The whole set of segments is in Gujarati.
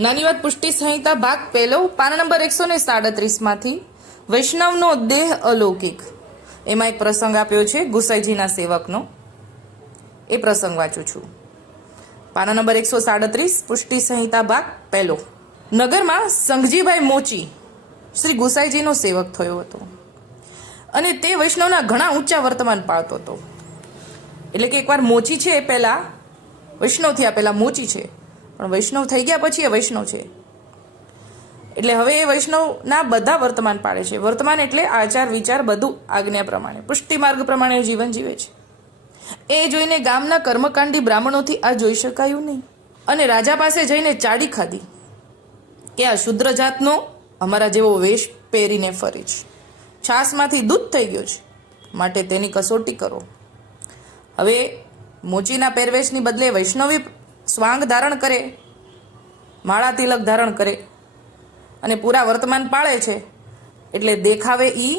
નાની વાત પુષ્ટિ સંહિતા ભાગ પહેલો, પાના નંબર એકસો ને સાડત્રીસમાંથી. વૈષ્ણવનો દેહ અલૌકિક. એમાં એક પ્રસંગ આપ્યો છે, ગુસાઈજીના સેવકનો. એ પ્રસંગ વાંચું છું. પાના નંબર એકસો સાડત્રીસ, પુષ્ટિ સંહિતા ભાગ પહેલો. નગરમાં સંઘજીભાઈ મોચી, શ્રી ગુસાઈજીનો સેવક થયો હતો. અને તે વૈષ્ણવના ઘણા ઊંચા વર્તમાન પાળતો હતો. એટલે કે એકવાર મોચી છે એ પહેલાં વૈષ્ણવ થયા પહેલાં મોચી છે પણ વૈષ્ણવ થઈ ગયા પછી એ વૈષ્ણવ છે. એટલે હવે એ વૈષ્ણવના બધા વર્તમાન પાડે છે. વર્તમાન એટલે આચાર, વિચાર, બધું આજ્ઞા પ્રમાણે. પુષ્ટિ માર્ગ પ્રમાણે જીવન જીવે છે. એ જોઈને ગામના કર્મકાંડી બ્રાહ્મણોથી આ જોઈ શકાયું નહીં. અને રાજા પાસે જઈને ચાડી ખાધી કે આ શુદ્ર જાતનો અમારા જેવો વેશ પહેરીને ફરે છે. છાસમાંથી દૂધ થઈ ગયો છે. માટે તેની કસોટી કરો. હવે મોચીના પહેરવેશની બદલે વૈષ્ણવી સ્વાંગ ધારણ કરે, માળા તિલક ધારણ કરે અને પૂરા વર્તમાન પાળે છે, એટલે દેખાવે એ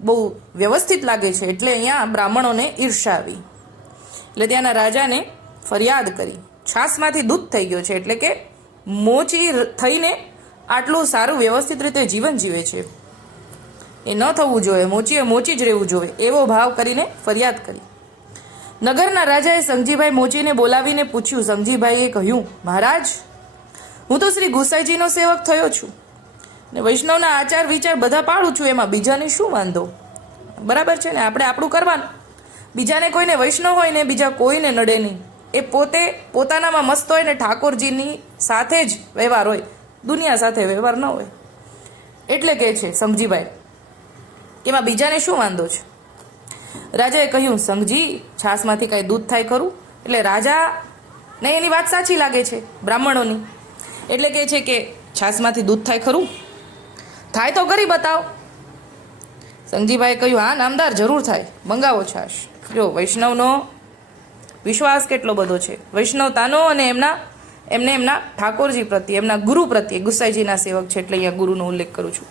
બહુ વ્યવસ્થિત લાગે છે, એટલે અહીંયા બ્રાહ્મણોને ઈર્ષા આવી. એટલે ત્યાંના રાજાને ફરિયાદ કરી. છાસમાંથી દૂધ થઈ ગયો છે, એટલે કે મોચી થઈને આટલું સારું વ્યવસ્થિત રીતે જીવન જીવે છે. એ ન થવું જોઈએ, મોચીએ મોચી જ રહેવું જોઈએ, એવો ભાવ કરીને ફરિયાદ કરી. નગરના રાજાએ સંજીભાઈ મોચીને બોલાવીને પૂછ્યું સંજીભાઈએ કહ્યું, મહારાજ, હું તો શ્રી ગુસાઈજીનો સેવક થયો છું ને વૈષ્ણવના આચાર વિચાર બધા પાડું છું, એમાં બીજાને શું વાંધો? બરાબર છે ને, આપણે આપણું કરવાનું. બીજાને કોઈને વૈષ્ણવ હોય ને બીજા કોઈને નડે નહીં. એ પોતે પોતાનામાં મસ્ત હોય ને ઠાકોરજીની સાથે જ વ્યવહાર હોય. દુનિયા સાથે વ્યવહાર ન હોય. એટલે કહે છે, સમજીભાઈ કે એમાં બીજાને શું વાંધો છે? રાજાએ કહ્યું સંઘજી છાસમાંથી કાંઈ દૂધ થાય ખરું? એટલે રાજા ને એની વાત સાચી લાગે છે, બ્રાહ્મણોની. એટલે કહે છે કે, છાસમાંથી દૂધ થાય ખરું? થાય તો કરી બતાવ. સંઘજીભાઈએ કહ્યું, હા, નામદાર, જરૂર થાય. મંગાવો છાશ. જો, વૈષ્ણવનો વિશ્વાસ કેટલો બધો છે. વૈષ્ણવતાનો અને એમના, એમને એમના ઠાકોરજી પ્રત્યે, એમના ગુરુ પ્રત્યે, ગુસાઈજીના સેવક છે, એટલે અહીંયા ગુરુનો ઉલ્લેખ કરું છું.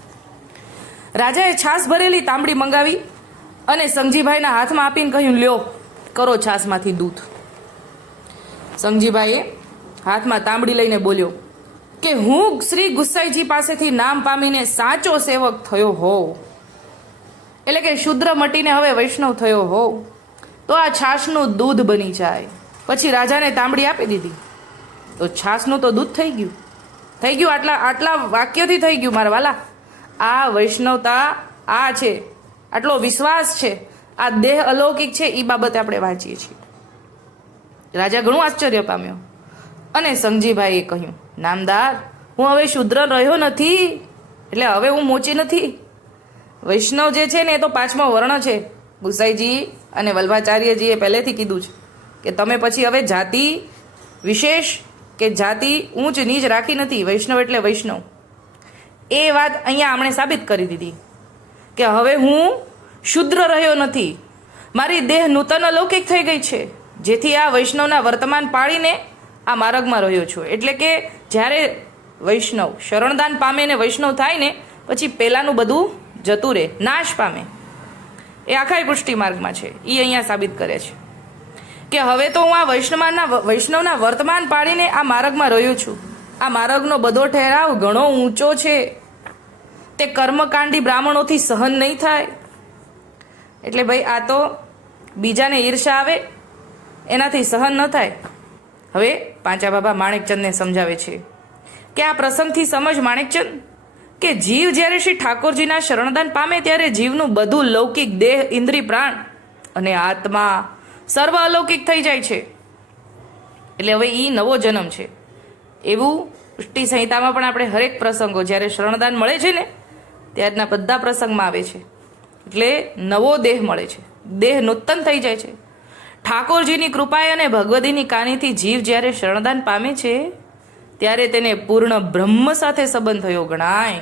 રાજાએ છાસ ભરેલી તાંબડી મંગાવી. અને સંજીભાઈના હાથમાં આપીને કહ્યું, લ્યો, કરો છાસમાંથી દૂધ. સંજીભાઈએ હાથમાં તાંબડી લઈને બોલ્યો, કે હું શ્રી ગુસાઈજી પાસેથી નામ પામીને સાચો સેવક થયો હોઉં. એટલે કે શુદ્ર મટીને હવે વૈષ્ણવ થયો હોઉં. તો આ છાશનું દૂધ બની જાય. પછી રાજાને તાંબડી આપી દીધી. તો છાશનું તો દૂધ થઈ ગયું. થઈ ગયું આટલા આટલા વાક્યથી થઈ ગયું મારા વાલા. આ વૈષ્ણવતા આ છે. આટલો વિશ્વાસ છે, આ દેહ અલૌકિક છે એ બાબતે આપણે વાંચીએ છીએ. રાજા ઘણું આશ્ચર્ય પામ્યો. અને સંજીભાઈએ કહ્યું, નામદાર, હું હવે શુદ્ર રહ્યો નથી, એટલે હવે હું મોચી નથી. વૈષ્ણવ જે છે ને, એ તો પાંચમો વર્ણ છે. ગુસાઈજી અને વલ્ભાચાર્યજીએ પહેલેથી કીધું છે કે તમે પછી હવે જાતિ વિશેષ કે જાતિ ઊંચ નીચ રાખી નથી, વૈષ્ણવ એટલે વૈષ્ણવ. એ વાત અહીંયા આપણે સાબિત કરી દીધી. કે હવે હું શુદ્ર રહ્યો નથી. મારી દેહ નૂતન અલૌકિક થઈ ગઈ છે. જેથી આ વૈષ્ણવના વર્તમાન પાળીને આ માર્ગમાં રહ્યો છું. એટલે કે જ્યારે વૈષ્ણવ શરણદાન પામે ને વૈષ્ણવ થાય ને, પછી પહેલાંનું બધું જતું રહે. નાશ પામે. એ આખાય પુષ્ટિ માર્ગમાં છે. એ અહીંયા સાબિત કરે છે. કે હવે તો હું આ વૈષ્ણવના વૈષ્ણવના વર્તમાન પાળીને આ માર્ગમાં રહ્યો છું. આ માર્ગનો બધો ઠેરાવ ઘણો ઊંચો છે. તે કર્મકાંડી બ્રાહ્મણોથી સહન નહીં થાય. એટલે ભાઈ આ તો બીજાને ઈર્ષા આવે, એનાથી સહન ન થાય. હવે પાંચા બાબા માણેકચંદને સમજાવે છે કે આ પ્રસંગથી સમજ માણેકચંદ, કે જીવ જ્યારે શ્રી ઠાકોરજીના શરણદાન પામે ત્યારે જીવનું બધું લૌકિક દેહ, ઇન્દ્રિય, પ્રાણ અને આત્મા સર્વ અલૌકિક થઈ જાય છે. એટલે હવે એ નવો જન્મ છે. એવું પુષ્ટિ સંહિતામાં પણ આપણે હરેક પ્રસંગો જ્યારે શરણદાન મળે છે ને ત્યારના બધા પ્રસંગમાં આવે છે. એટલે નવો દેહ મળે છે. દેહ નૂતન થઈ જાય છે. ઠાકોરજીની કૃપાએ અને ભગવદીની કાનીથી જીવ જ્યારે શરણદાન પામે છે, ત્યારે તેને પૂર્ણ બ્રહ્મ સાથે સંબંધ થયો ગણાય.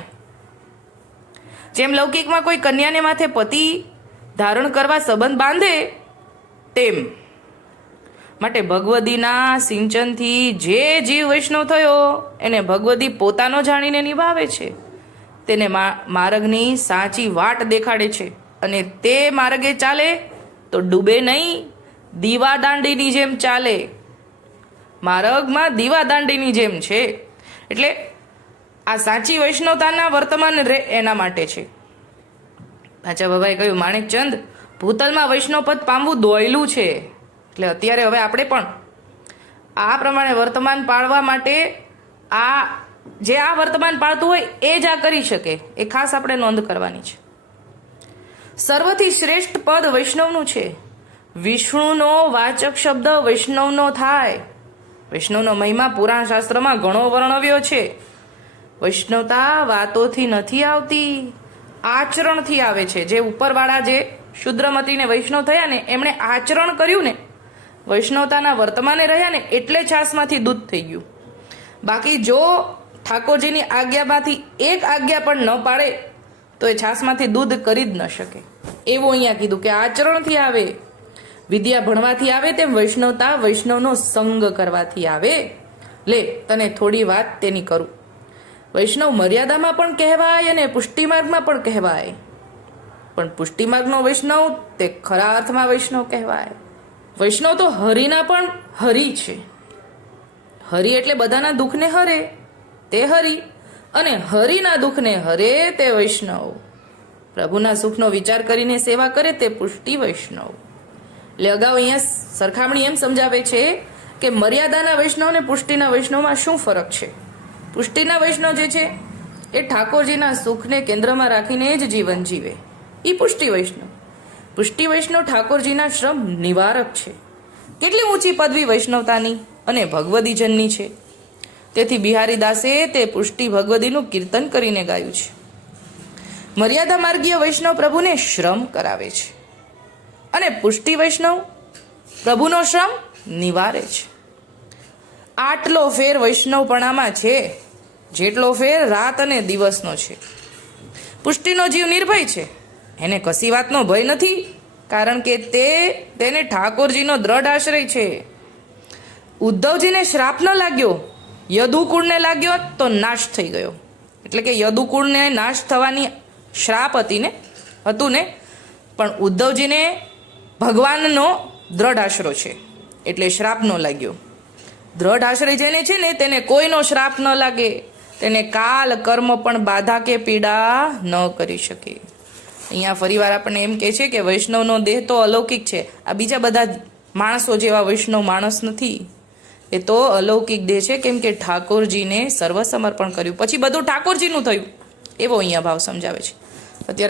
જેમ લૌકિકમાં કોઈ કન્યાને માથે પતિ ધારણ કરવા સંબંધ બાંધે, તેમ માટે ભગવદીના સિંચનથી જે જીવ વૈષ્ણવ થયો, એને ભગવદી પોતાનો જાણીને નિભાવે છે. તેને માર્ગની સાચી વાટ દેખાડે છે અને તે માર્ગે ચાલે તો ડૂબે નહીં દીવા દાંડીની જેમ ચાલે. માર્ગમાં દીવા દાંડીની જેમ છે. એટલે આ સાચી વૈષ્ણવતાના વર્તમાન રે એના માટે છે. પાછા બાબાએ કહ્યું, માણેકચંદ, ભૂતલમાં વૈષ્ણવ પદ પામવું દોયલું છે. એટલે અત્યારે હવે આપણે પણ આ પ્રમાણે વર્તમાન પાળવા માટે આ જે આ વર્તમાન પાળતું હોય એ જ આ કરી શકે. એ ખાસ આપણે નોંધ કરવાની છે. સર્વથી શ્રેષ્ઠ પદ વૈષ્ણવનું છે. વિષ્ણુનો વાચક શબ્દ વૈષ્ણવનો થાય. વૈષ્ણવનો મહિમા પુરાણ શાસ્ત્રમાં ઘણો વર્ણવ્યો છે. વૈષ્ણવતા વાતોથી નથી આવતી, આચરણથી આવે છે. જે ઉપરવાળા જે શુદ્રમતીને વૈષ્ણવ થયા ને, એમણે આચરણ કર્યું ને, વૈષ્ણવતાના વર્તમાને રહ્યા ને, એટલે છાસમાંથી દૂધ થઈ ગયું. બાકી જો ઠાકોરજીની આજ્ઞામાંથી એક આજ્ઞા પણ ન પાડે, તો એ છાસમાંથી દૂધ કરી જ ન શકે. એવું અહીંયા કીધું કે આચરણથી આવે, વિદ્યા ભણવાથી આવે તેમ વૈષ્ણવતા વૈષ્ણવનો સંગ કરવાથી આવે. લે, તને થોડી વાત તેની કરું. વૈષ્ણવ મર્યાદામાં પણ કહેવાય અને પુષ્ટિમાર્ગમાં પણ કહેવાય. પણ પુષ્ટિમાર્ગનો વૈષ્ણવ તે ખરા અર્થમાં વૈષ્ણવ કહેવાય. વૈષ્ણવ તો હરિના પણ હરિ છે. હરિ એટલે બધાના દુઃખને હરે. તે હરિ અને હરિના દુઃખને હરે તે વૈષ્ણવ. પ્રભુના સુખનો વિચાર કરીને સેવા કરે તે પુષ્ટિ વૈષ્ણવ. એટલે અગાઉ અહીંયા સરખામણી એમ સમજાવે છે કે મર્યાદાના વૈષ્ણવ અને પુષ્ટિના વૈષ્ણવમાં શું ફરક છે? પુષ્ટિના વૈષ્ણવ જે છે, એ ઠાકોરજીના સુખને કેન્દ્રમાં રાખીને જ જીવન જીવે. એ પુષ્ટિ વૈષ્ણવ. પુષ્ટિ વૈષ્ણવ ઠાકોરજીના શ્રમ નિવારક છે. કેટલી ઊંચી પદવી વૈષ્ણવતાની અને ભગવદીજનની છે? તેથી બિહારી દાસે તે પુષ્ટિ ભગવદીનું કીર્તન કરીને ગાયું છે. મર્યાદા માર્ગીય વૈષ્ણવ પ્રભુને શ્રમ કરાવે છે. અને પુષ્ટિ વૈષ્ણવ પ્રભુનો શ્રમ નિવારે છે. આટલો ફેર વૈષ્ણવપણામાં છે, જેટલો ફેર રાત અને દિવસનો છે. પુષ્ટિનો જીવ નિર્ભય છે. એને કશી વાતનો ભય નથી, કારણ કે તે તેને ઠાકોરજીનો દ્રઢ આશ્રય છે. ઉદ્ધવજીને શ્રાપ ન લાગ્યો યદુકુળને લાગ્યો તો નાશ થઈ ગયો. એટલે કે યદુકુળને નાશ થવાની શ્રાપ હતી ને હતું ને પણ ઉદ્ધવજીને ભગવાનનો દ્રઢ આશરો છે. એટલે શ્રાપ ન લાગ્યો. દ્રઢ આશ્રય જેને છે ને, તેને કોઈનો શ્રાપ ન લાગે. તેને કાલ કર્મ પણ બાધા કે પીડા ન કરી શકે. અહીંયા ફરીવાર આપણને એમ કહે છે કે વૈષ્ણવનો દેહ તો અલૌકિક છે. આ બીજા બધા માણસો જેવા વૈષ્ણવ માણસ નથી. એ તો અલૌકિક દેહ છે, કેમ કે ઠાકોરજીને સર્વસમર્પણ કર્યું. પછી બધું ઠાકોરજીનું થયું. એવો અહીંયા ભાવ સમજાવે છે.